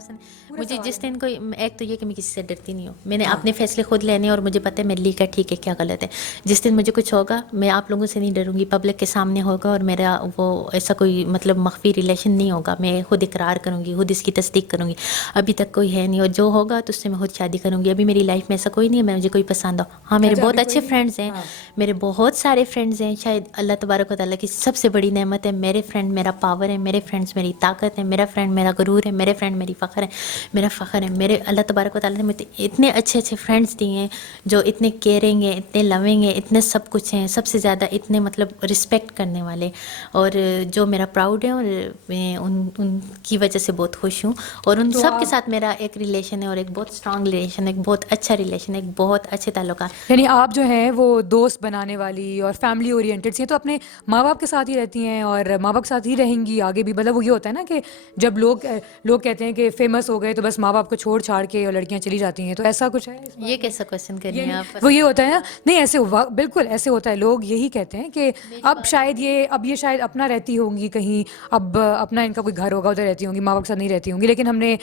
مجھے جس دن کوئی، ایک تو یہ کہ میں کسی سے ڈرتی نہیں ہوں، میں نے اپنے فیصلے خود لینے اور مجھے پتہ ہے میرے لیے کیا ٹھیک ہے کیا غلط ہے. جس دن مجھے کچھ ہوگا میں آپ لوگوں سے نہیں ڈروں گی، پبلک کے سامنے ہوگا اور میرا وہ ایسا کوئی مطلب مخفی ریلیشن نہیں ہوگا. میں خود اقرار کروں گی، خود اس کی تصدیق کروں گی. ابھی تک کوئی ہے نہیں اور جو ہوگا تو اس سے میں خود شادی کروں گی. ابھی میری لائف میں ایسا کوئی نہیں ہے مجھے کوئی پسند ہو. ہاں میرے بہت اچھے فرینڈز ہیں، میرے بہت سارے فرینڈز ہیں. شاید اللہ تبارک و تعالیٰ کی سب سے بڑی نعمت ہے میرے فرینڈ میرا پاور ہے، میرے فرینڈز میری طاقت ہے، میرا فرینڈ میرا غرور ہے، میرے فرینڈ میری فخر ہے، میرا فخر ہے. میرے اللہ تبارک و تعالیٰ نے مجھے اتنے اچھے اچھے فرینڈز دیے ہیں جو اتنے کیئرنگ ہیں، اتنے لونگ ہیں، اتنے سب کچھ ہیں. سب سے زیادہ اتنے مطلب رسپیکٹ کرنے والے اور جو میرا پراؤڈ ہے، اور میں ان کی وجہ سے بہت خوش ہوں. اور ان سب کے ساتھ میرا ایک ریلیشن ہے اور ایک بہت اسٹرانگ ریلیشن، ایک بہت اچھا ریلیشن، ایک بہت اچھے تعلقات. یعنی آپ جو ہیں وہ دوست بنانے والی اور فیملی اورینٹڈ سی ہیں، تو اپنے ماں باپ کے ساتھ ہی رہتی ہیں اور ماں باپ کے ساتھ ہی رہیں گی آگے بھی. مطلب وہ یہ ہوتا ہے نا کہ جب لوگ کہتے ہیں کہ فیمس ہو گئے تو بس ماں باپ کو چھوڑ چھاڑ کے اور لڑکیاں چلی جاتی ہیں، تو ایسا کچھ ہے؟ یہ کیسا کوشچن کر رہی ہیں آپ؟ وہ یہ ہوتا ہے نا، نہیں ایسے بالکل ایسے ہوتا ہے. لوگ یہی کہتے ہیں کہ اب یہ شاید اپنا رہتی ہوں گی کہیں، اب اپنا ان کا کوئی گھر ہوگا ادھر رہتی ہوں گی، ماں باپ کے ساتھ نہیں رہتی ہوں گی. لیکن ہم نے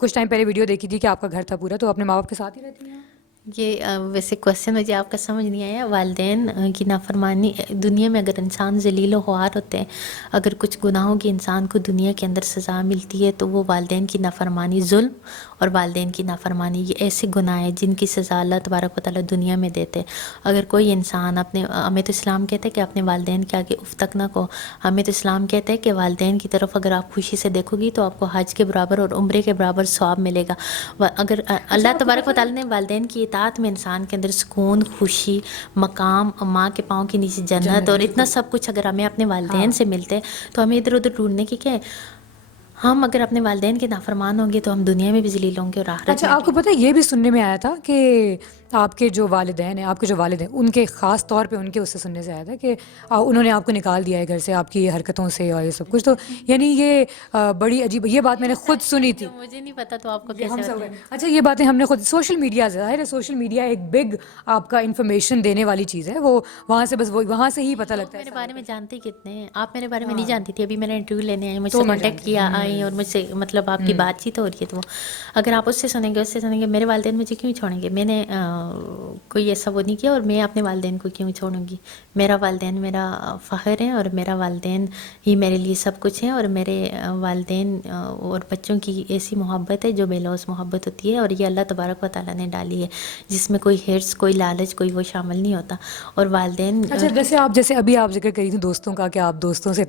کچھ ٹائم پہلے ویڈیو دیکھی تھی کہ آپ کا گھر تھا پورا، تو اپنے ماں باپ کے ساتھ ہی رہتی ہیں. یہ ویسے کوشچن مجھے آپ کا سمجھ نہیں آیا. والدین کی نافرمانی دنیا میں اگر انسان ذلیل و خوار ہوتے ہیں, اگر کچھ گناہوں کی انسان کو دنیا کے اندر سزا ملتی ہے تو وہ والدین کی نافرمانی, ظلم اور والدین کی نافرمانی, یہ ایسے گناہ ہیں جن کی سزا اللہ تبارک و تعالیٰ دنیا میں دیتے. اگر کوئی انسان اپنے, ہمیں تو اسلام کہتے ہیں کہ اپنے والدین کے آگے اف تک نہ کو. ہمیں تو اسلام کہتے ہیں کہ والدین کی طرف اگر آپ خوشی سے دیکھو گی تو آپ کو حج کے برابر اور عمرے کے برابر ثواب ملے گا. اگر اللہ تبارک و تعالیٰ نے والدین کی اطاعت میں انسان کے اندر سکون, خوشی, مقام, ماں کے پاؤں کے نیچے جنت اور اتنا سب کچھ اگر ہمیں اپنے والدین سے ملتے تو ہمیں ادھر ادھر ڈھونڈنے کی کیا ہے. ہم اگر اپنے والدین کے نافرمان ہوں گے تو ہم دنیا میں بھی ذلیل ہوں گے اور آخرت اچھا میں آپ کو پتہ ہے یہ بھی سننے میں آیا تھا کہ آپ کے جو والدین ہیں, آپ کے جو والد ہیں, ان کے خاص طور پہ ان کے اس سے سننے سے آیا تھا کہ انہوں نے آپ کو نکال دیا ہے گھر سے آپ کی حرکتوں سے اور یہ سب کچھ. تو یعنی یہ بڑی عجیب, یہ بات میں نے خود سنی تھی. مجھے نہیں پتا تو آپ کو یہ ہم کیسے سب ہوتا ہے. اچھا یہ باتیں ہم نے خود سوشل میڈیا سے, ظاہر ہے سوشل میڈیا ایک بگ آپ کا انفارمیشن دینے والی چیز ہے, وہ وہاں سے بس وہاں سے ہی پتہ لگتا ہے. میرے بارے میں جانتے کتنے ہیں آپ, میرے بارے میں نہیں جانتی تھی. ابھی میں نے انٹرویو لینے آئی, مجھ تو سے میں کانٹیکٹ کیا آئی اور مجھ سے مطلب آپ کی بات چیت ہو رہی ہے. تو اگر آپ اس سے سنیں گے, اس سے سنیں گے, میرے والدین مجھے کیوں چھوڑیں گے. میں نے کوئی ایسا وہ نہیں کیا اور میں اپنے والدین کو کیوں چھوڑوں گی. میرا والدین میرا فخر ہے اور میرا والدین ہی میرے لیے سب کچھ ہے. اور میرے والدین اور بچوں کی ایسی محبت ہے جو بے لوث محبت ہوتی ہے, اور یہ اللہ تبارک و تعالیٰ نے ڈالی ہے جس میں کوئی حرص, کوئی لالچ, کوئی وہ شامل نہیں ہوتا. اور والدین اچھا ویسے آپ جیسے ابھی آپ ذکر کری تھی دوستوں کا کہ آپ دوستوں سے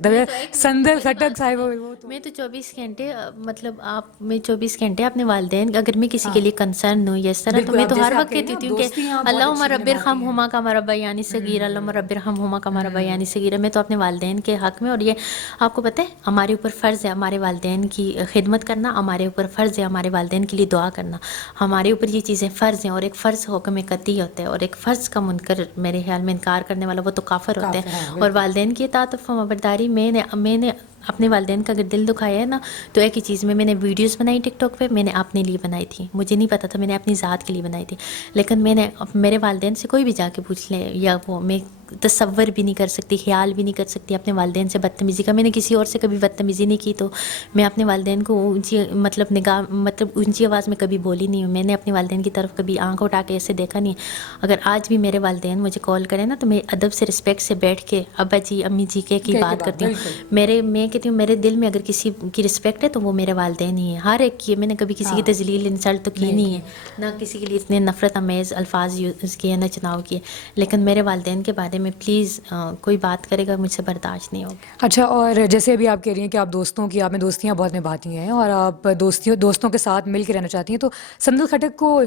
سندل خٹک صاحب وہ تو میں تو 24 گھنٹے مطلب آپ, میں 24 گھنٹے اپنے والدین, اگر میں کسی کے لیے کنسرن ہوں یا اس طرح تو میں تو ہر وقت کہتی ہوں کہ اللہم رب ارحمہما کما ربیانی صغیرا, اللہم رب ارحمہما کما ربیانی صغیرا. میں تو اپنے والدین کے حق میں, اور یہ آپ کو پتہ ہے ہمارے اوپر فرض ہے ہمارے والدین کی خدمت کرنا, ہمارے اوپر فرض ہے ہمارے والدین کے لیے دعا کرنا, ہمارے اوپر یہ چیزیں فرض ہیں. اور ایک فرض حکم قطعی ہوتا ہے اور ایک فرض کا منکر میرے خیال میں انکار کرنے والا وہ تو کافر ہوتے ہیں. اور والدین کی اطاعت و فرمانبرداری میں نے اپنے والدین کا اگر دل دکھایا ہے نا تو ایک ہی چیز میں نے ویڈیوز بنائی ٹک ٹاک پہ, میں نے اپنے لیے بنائی تھی. مجھے نہیں پتا تھا, میں نے اپنی ذات کے لیے بنائی تھی. لیکن میں نے میرے والدین سے کوئی بھی جا کے پوچھ لے, یا وہ میں تصور بھی نہیں کر سکتی, خیال بھی نہیں کر سکتی اپنے والدین سے بدتمیزی کا. میں نے کسی اور سے کبھی بدتمیزی نہیں کی, تو میں اپنے والدین کو اونچی مطلب نگاہ مطلب اونچی آواز میں کبھی بولی نہیں ہوں. میں نے اپنے والدین کی طرف کبھی آنکھ اٹھا کے ایسے دیکھا نہیں. اگر آج بھی میرے والدین مجھے کال کریں نا تو میں ادب سے رسپیکٹ سے بیٹھ کے ابا جی امی جی کی بات کرتی ہوں. میں کہتی ہوں میرے دل میں اگر کسی کی رسپیکٹ ہے تو وہ میرے والدین ہی ہیں, ہر ایک کی. میں نے کبھی کسی کی تذلیل انسلٹ تو کی نہیں ہے, نہ کسی کے لیے اتنے نفرت امیز الفاظ یوز کیے, نہ چناؤ کیے. لیکن میرے والدین کے بارے میں پلیز کوئی بات کرے گا مجھ سے برداشت نہیں ہوگا. اچھا اور جیسے ابھی آپ کہہ رہی ہیں کہ آپ دوستوں کی, آپ نے دوستیاں بہت نبھاتی ہیں اور آپ دوستوں کے ساتھ مل کے رہنا چاہتی ہیں. تو سندل خٹک کو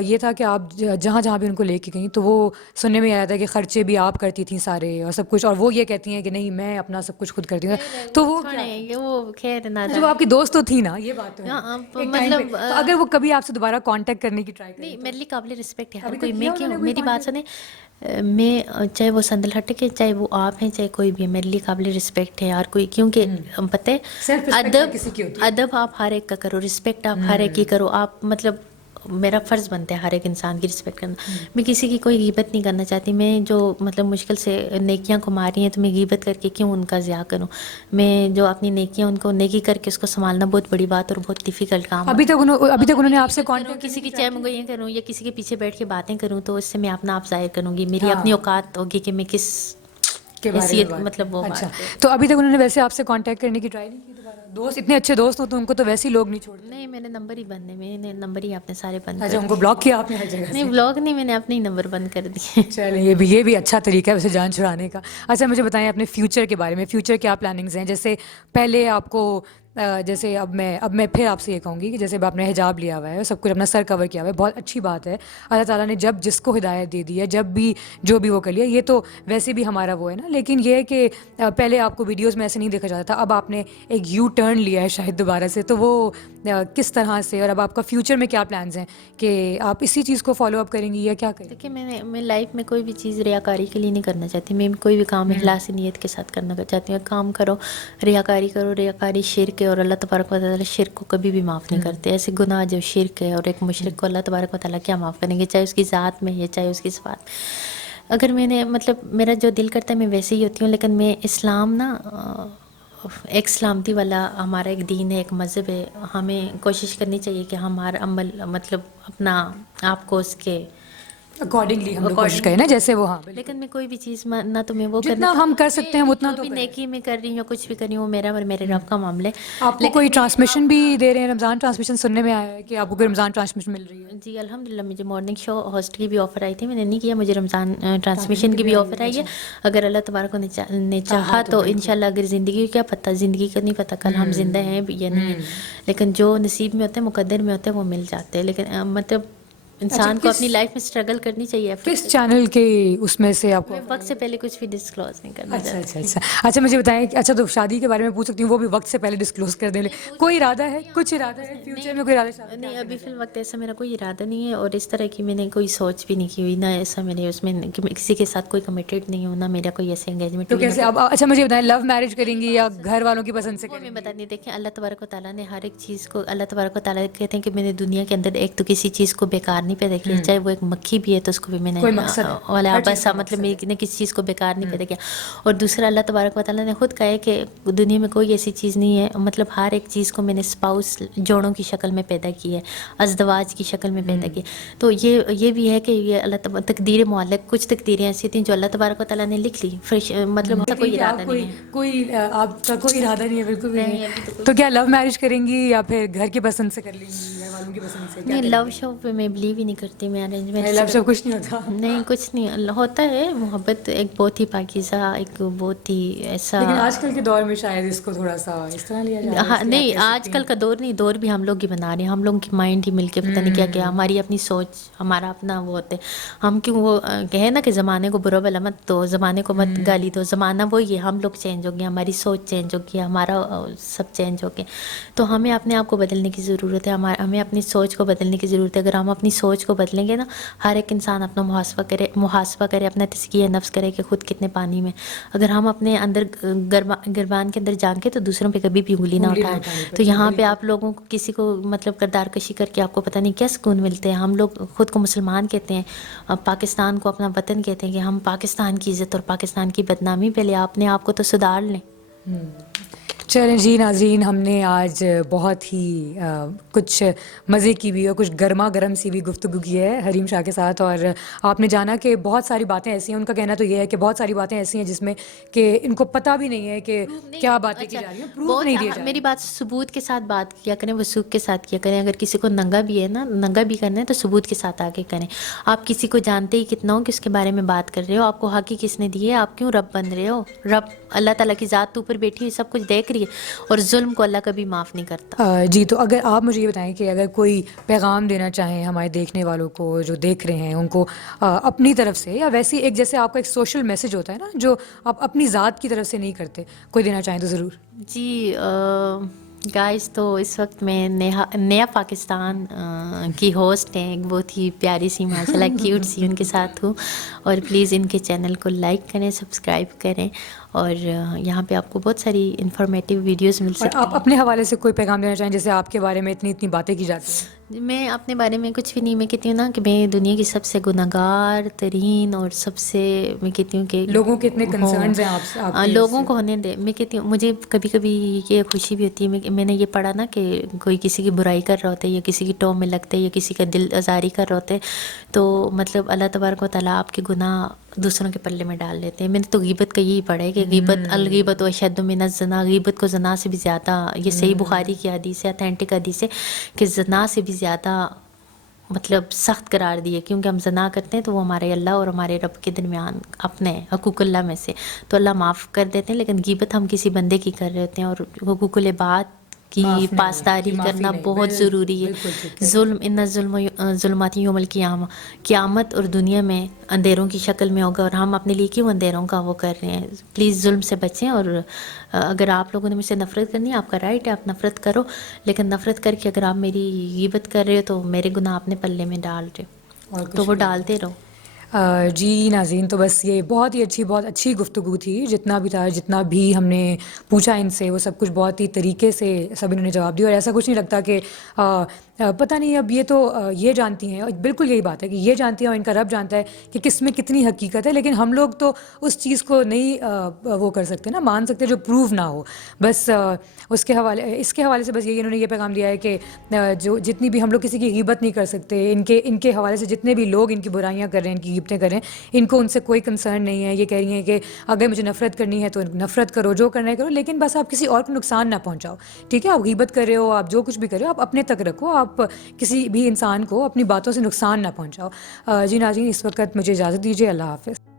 یہ تھا کہ آپ جہاں جہاں بھی ان کو لے کے گئیں تو وہ سننے میں آیا تھا کہ خرچے بھی آپ کرتی تھیں سارے اور سب کچھ, اور وہ یہ کہتی ہیں کہ نہیں میں اپنا سب کچھ خود کرتی ہوں. تو وہ خیر نہ جو آپ کی دوست تو تھی نا, یہ بات تو ہے مطلب تو اگر وہ کبھی آپ سے دوبارہ کانٹیکٹ کرنے کی ٹرائی کریں نہیں, میرے لیے قابل رسپیکٹ ہے ہر کوئی. میں کیوں, میری بات سنیں, میں چاہے وہ سندل ہٹک ہے, چاہے وہ آپ ہیں, چاہے کوئی بھی ہے, میرے لیے قابل رسپیکٹ ہے ہر کوئی. کیونکہ پتہ ہے ادب آپ ہر ایک کا کرو, رسپیکٹ آپ ہر ایک کی کرو. آپ مطلب میرا فرض بنتا ہے ہر ایک انسان کی رسپیکٹ کرنا. میں کسی کی کوئی غیبت نہیں کرنا چاہتی. میں جو مطلب مشکل سے نیکیاں کماری ہیں تو میں غیبت کر کے کیوں ان کا ضیاع کروں. میں جو اپنی نیکیاں ان کو نیکی کر کے اس کو سنبھالنا بہت بڑی بات اور بہت ڈیفیکلٹ کام ہے. ابھی تک انہوں نے آپ سے کانٹیکٹ کسی کی چائے منگوئیاں کروں یا کسی کے پیچھے بیٹھ کے باتیں کروں تو اس سے میں اپنا آپ ظاہر کروں گی. میری اپنی اوقات ہوگی کہ میں کس حیثیت مطلب وہ اچھا. بات. تو ابھی تک انہوں نے ویسے آپ سے کانٹیکٹ کرنے کی ٹرائی نہیں کی دوبارہ؟ دوست اتنے اچھے دوست ہوں تو ان کو تو ویسے ہی لوگ نہیں چھوڑتے. نہیں, میں نے نمبر ہی بند ہے, میں نے نمبر ہی اپنے سارے بند اچھا کر ان کو بلاک کیا آپ نے ہر جگہ سے؟ نہیں بلاگ نہیں, میں نے اپنے ہی نمبر بند کر دیے. چلیں یہ بھی اچھا طریقہ ہے ویسے جان چھڑانے کا. اچھا مجھے بتائیں اپنے فیوچر کے بارے میں, فیوچر کیا پلاننگز ہیں؟ جیسے پہلے آپ کو جیسے اب میں پھر آپ سے یہ کہوں گی کہ جیسے آپ نے حجاب لیا ہوا ہے, سب کچھ اپنا سر کور کیا ہوا ہے, بہت اچھی بات ہے. اللہ تعالیٰ نے جب جس کو ہدایت دے دی ہے, جب بھی جو بھی وہ کر لیا, یہ تو ویسے بھی ہمارا وہ ہے نا. لیکن یہ ہے کہ پہلے آپ کو ویڈیوز میں ایسے نہیں دیکھا جاتا تھا, اب آپ نے ایک یو ٹرن لیا ہے شاید دوبارہ سے, تو وہ کس طرح سے, اور اب آپ کا فیوچر میں کیا پلانز ہیں کہ آپ اسی چیز کو فالو اپ کریں گی یا کیا کریں گی؟ دیکھیں میں لائف میں کوئی بھی چیز ریاکاری کے لیے نہیں کرنا چاہتی. میں کوئی بھی کام اخلاص نیت کے ساتھ کرنا چاہتی ہوں. کام کرو ریاکاری کرو, ریاکاری شرک ہے اور اللہ تبارک و تعالیٰ شرک کو کبھی بھی معاف نہیں کرتے. ایسے گناہ جو شرک ہے اور ایک مشرک کو اللہ تبارک و تعالیٰ کیا معاف کریں گے, چاہے اس کی ذات میں یا چاہے اس کی صفات. اگر میں نے مطلب میرا جو دل کرتا ہے میں ویسے ہی ہوتی ہوں. لیکن میں اسلام نا ایک سلامتی والا ہمارا ایک دین ہے, ایک مذہب ہے. ہمیں کوشش کرنی چاہیے کہ ہمارا عمل مطلب اپنا آپ کو اس کے اکارڈنگلی ہم لوگ کوشش کریں نا جیسے وہ. ہاں لیکن میں کوئی بھی چیز نہ تو میں وہ جتنا ہم کر سکتے ہیں اتنا تو بھی نیکی میں کر رہی ہوں یا کچھ بھی کر رہی ہوں، میرا اور میرے رب کا معاملہ ہے. آپ کو کوئی ٹرانسمیشن بھی دے رہے ہیں؟ رمضان ٹرانسمیشن سننے میں آیا ہے کہ آپ کو کوئی رمضان ٹرانسمیشن مل رہی ہے؟ جی الحمدللہ مجھے مارننگ شو ہوسٹ کی بھی آفر آئی تھی، میں نے نہیں کیا. مجھے رمضان ٹرانسمیشن کی بھی آفر آئی ہے. اگر اللہ تبارک نے چاہا تو انشاءاللہ، اگر زندگی کیا پتہ، زندگی کا نہیں پتہ کل ہم زندہ ہیں یا نہیں ہیں، لیکن جو نصیب میں ہوتے ہیں، مقدر میں ہوتے ہیں، وہ مل جاتے ہیں. لیکن مطلب انسان کو اپنی لائف میں اسٹرگل کرنی چاہیے. کس چینل کے اس میں سے آپ کو؟ میں وقت سے پہلے کچھ بھی ڈسکلوز نہیں کرنا چاہتی. اچھا مجھے بتائیں کہ اچھا تو شادی کے بارے میں پوچھ سکتی ہوں، وہ بھی وقت سے پہلے ڈسکلوز کر دیں. کوئی ارادہ ہے، کچھ ارادہ ہے فیوچر میں؟ کوئی ارادہ نہیں، ابھی فی الوقت ایسا میرا کوئی ارادہ نہیں ہے، اور اس طرح کی میں نے کوئی سوچ بھی نہیں کی ہوئی، نہ ایسا میرے اس میں کہ میں کسی کے ساتھ کوئی کمیٹیڈ نہیں ہوں، نہ میرا کوئی ایسے انگیجمنٹ. تو کیسے اب؟ اچھا مجھے بتائیں، لو میرج کریں گی یا گھر والوں کی پسند سے کریں میں گی؟ بتا نہیں. دیکھیں اللہ تبارک و تعالیٰ نے ہر ایک چیز کو، اللہ تبارک و تعالیٰ کہتے ہیں کہ میں نے دنیا کے اندر ایک تو کسی چیز کو بیکار نہیں پیدا کیا، چاہے وہ ایک مکھی بھی ہے تو اس کو بھی میں نے بس مطلب میں نے کسی چیز کو بیکار نہیں پیدا کیا. اور دوسرا اللہ تبارک و تعالیٰ نے خود کہا ہے کہ دنیا میں کوئی ایسی چیز نہیں ہے، مطلب ہر ایک چیز کو میں نے اسپاؤس جوڑوں کی شکل میں پیدا کی ہے، ازدواج کی شکل میں پیدا کی. تو یہ بھی ہے کہ یہ اللہ تقدیر معلق، کچھ تقدیریں ایسی تھیں جو اللہ تبارک و تعالیٰ نے لکھ لی. مطلب ایسا کوئی ارادہ نہیں ہے. کوئی آپ کا کوئی ارادہ نہیں ہے بالکل بھی نہیں. تو کیا لو میرج کریں گی یا پھر گھر کی پسند سے کر لیں گی، گھر والوں کی پسند سے؟ نہیں، لو شو پہ میں بلیو ہی نہیں کرتی. میں ارینجمنٹ لو شو کچھ نہیں ہوتا؟ نہیں، کچھ نہیں ہوتا ہے. محبت ایک بہت ہی پاکیزہ، ایک بہت ہی ایسا. لیکن آج کل کے دور میں شاید اس کو تھوڑا سا اس طرح لیا جا رہا ہے. نہیں، آج کل کا دور نہیں، دور بھی ہم لوگ ہی بنا رہے ہیں. ہم لوگوں کی مائنڈ ہی مل کے پتہ نہیں کیا کیا، ہماری اپنی سوچ، ہمارا اپنا وہ ہوتے. ہم کیوں وہ کہیں نا کہ زمانے کو برا بھلا مت دو، زمانے کو مت گالی دو. زمانہ وہی ہے، ہم لوگ چینج ہو گئے، ہماری سوچ چینج ہو گئی، ہمارا سب چینج ہو گئے. تو ہمیں اپنے آپ کو بدلنے کی ضرورت ہے. ہمیں اپنی سوچ کو بدلنے کی ضرورت ہے. اگر ہم اپنی سوچ کو بدلیں گے نا، ہر ایک انسان اپنا محاسبہ کرے، اپنا تزکیہ نفس کرے کہ خود کتنے پانی میں. اگر ہم اپنے اندر گربان کے اندر جان کے تو دوسروں پہ کبھی بھی انگلی نہ اٹھائیں. تو یہاں پہ آپ لوگوں کو کسی کو مطلب کردار کشی کر کے آپ کو پتہ نہیں کیا سکون ملتے ہیں. ہم لوگ خود کو مسلمان کہتے ہیں، پاکستان کو اپنا وطن کہتے ہیں، کہ ہم پاکستان کی عزت اور پاکستان کی بدنامی پہلے اپنے آپ کو تو سدھار لیں. چلیں جی ناظرین، ہم نے آج بہت ہی کچھ مزے کی بھی اور کچھ گرما گرم سی بھی گفتگو کی ہے حریم شاہ کے ساتھ. اور آپ نے جانا کہ بہت ساری باتیں ایسی ہیں، ان کا کہنا تو یہ ہے کہ بہت ساری باتیں ایسی ہیں جس میں کہ ان کو پتہ بھی نہیں ہے کہ کیا باتیں کی جا رہی ہیں، پروف نہیں دیا جا رہا. میری بات ثبوت کے ساتھ بات کیا کریں، وثوق کے ساتھ کیا کریں. اگر کسی کو ننگا بھی ہے نا، ننگا بھی کرنا ہے تو ثبوت کے ساتھ آگے کریں. آپ کسی کو جانتے ہی کتنا ہو کہ اس کے بارے میں بات کر رہے ہو. آپ کو حق ہی کس نے دی ہے؟ آپ کیوں رب بن رہے ہو؟ رب اللہ تعالیٰ کی ذات اوپر بیٹھی ہوئی سب کچھ دیکھ رہی ہے، اور ظلم کو اللہ کبھی معاف نہیں کرتا. جی تو اگر آپ مجھے یہ بتائیں کہ اگر کوئی پیغام دینا چاہیں ہمارے دیکھنے والوں کو جو دیکھ رہے ہیں، ان کو اپنی طرف سے یا ویسی ایک جیسے آپ کا ایک سوشل میسج ہوتا ہے نا جو آپ اپنی ذات کی طرف سے نہیں کرتے، کوئی دینا چاہیں تو ضرور. جی گائز، تو اس وقت میں نیا پاکستان کی ہوسٹ ہیں، ایک بہت ہی پیاری سی ماشاء اللہ کیوٹ سی ان کے ساتھ ہوں. اور پلیز ان کے چینل کو لائک کریں، سبسکرائب کریں، اور یہاں پہ آپ کو بہت ساری انفارمیٹیو ویڈیوز مل سکتی ہیں. آپ اپنے حوالے سے کوئی پیغام دینا چاہیں، جیسے آپ کے بارے میں اتنی باتیں کی جاتی ہیں؟ میں اپنے بارے میں کچھ بھی نہیں، میں کہتی ہوں نا کہ میں دنیا کی سب سے گناہگار ترین اور سب سے، میں کہتی ہوں کہ لوگوں کے اتنے کنسرنز ہیں آپ سے، لوگوں کو ہونے دے. میں کہتی ہوں مجھے کبھی کبھی یہ خوشی بھی ہوتی ہے، میں نے یہ پڑھا نا کہ کوئی کسی کی برائی کر رہا ہوتا ہے یا کسی کی ٹو میں لگتے یا کسی کا دل آزاری کر رہا ہوتا ہے، تو مطلب اللہ تبارک و تعالیٰ آپ کے گناہ دوسروں کے پلے میں ڈال دیتے ہیں. میں نے تو غیبت کا یہی پڑھا ہے کہ غیبت الغیبت و اشد من الزنا، غیبت کو زنا سے بھی زیادہ، یہ صحیح بخاری کی حدیث ہے، اتھینٹک حدیث ہے، کہ زنا سے بھی زیادہ مطلب سخت قرار دیے. کیونکہ ہم زنا کرتے ہیں تو وہ ہمارے اللہ اور ہمارے رب کے درمیان اپنے حقوق اللہ میں سے تو اللہ معاف کر دیتے ہیں. لیکن غیبت ہم کسی بندے کی کر رہے ہوتے ہیں، اور حقوق العباد کی پاسداری کرنا بہت ضروری ہے. ظلم ان ظلمات یوم القیامہ، قیامت اور دنیا میں اندھیروں کی شکل میں ہوگا، اور ہم اپنے لیے کیوں اندھیروں کا وہ کر رہے ہیں. پلیز ظلم سے بچیں. اور اگر آپ لوگوں نے مجھ سے نفرت کرنی ہے، آپ کا رائٹ ہے، آپ نفرت کرو، لیکن نفرت کر کے اگر آپ میری غیبت کر رہے ہو تو میرے گناہ اپنے پلے میں ڈال رہے ہو، تو وہ ڈالتے رہو. جی ناظرین، تو بس یہ بہت اچھی گفتگو تھی. جتنا بھی تھا، جتنا بھی ہم نے پوچھا ان سے، وہ سب کچھ بہت ہی طریقے سے سب انہوں نے جواب دیا. اور ایسا کچھ نہیں لگتا کہ پتہ نہیں اب یہ تو یہ جانتی ہیں. بالکل یہی بات ہے کہ یہ جانتی ہیں اور ان کا رب جانتا ہے کہ کس میں کتنی حقیقت ہے، لیکن ہم لوگ تو اس چیز کو نہیں وہ کر سکتے نا، مان سکتے جو پروو نہ ہو. بس اس کے حوالے سے بس یہی انہوں نے یہ پیغام دیا ہے کہ جو جتنی بھی ہم لوگ کسی کی غیبت نہیں کر سکتے، ان کے حوالے سے جتنے بھی لوگ ان کی برائیاں کر رہے ہیں، ان کی غیبتیں کر رہے ہیں، ان کو ان سے کوئی کنسرن نہیں ہے. یہ کہہ رہی ہیں کہ اگر مجھے نفرت کرنی ہے تو نفرت کرو، جو کرنا ہے کرو، لیکن بس آپ کسی اور کو نقصان نہ پہنچاؤ. ٹھیک ہے، آپ غیبت کر رہے ہو، آپ جو کچھ بھی کر رہے ہو، آپ اپنے تک رکھو، آپ کسی بھی انسان کو اپنی باتوں سے نقصان نہ پہنچاؤ. جی ناظرین، اس وقت مجھے اجازت دیجیے. اللہ حافظ.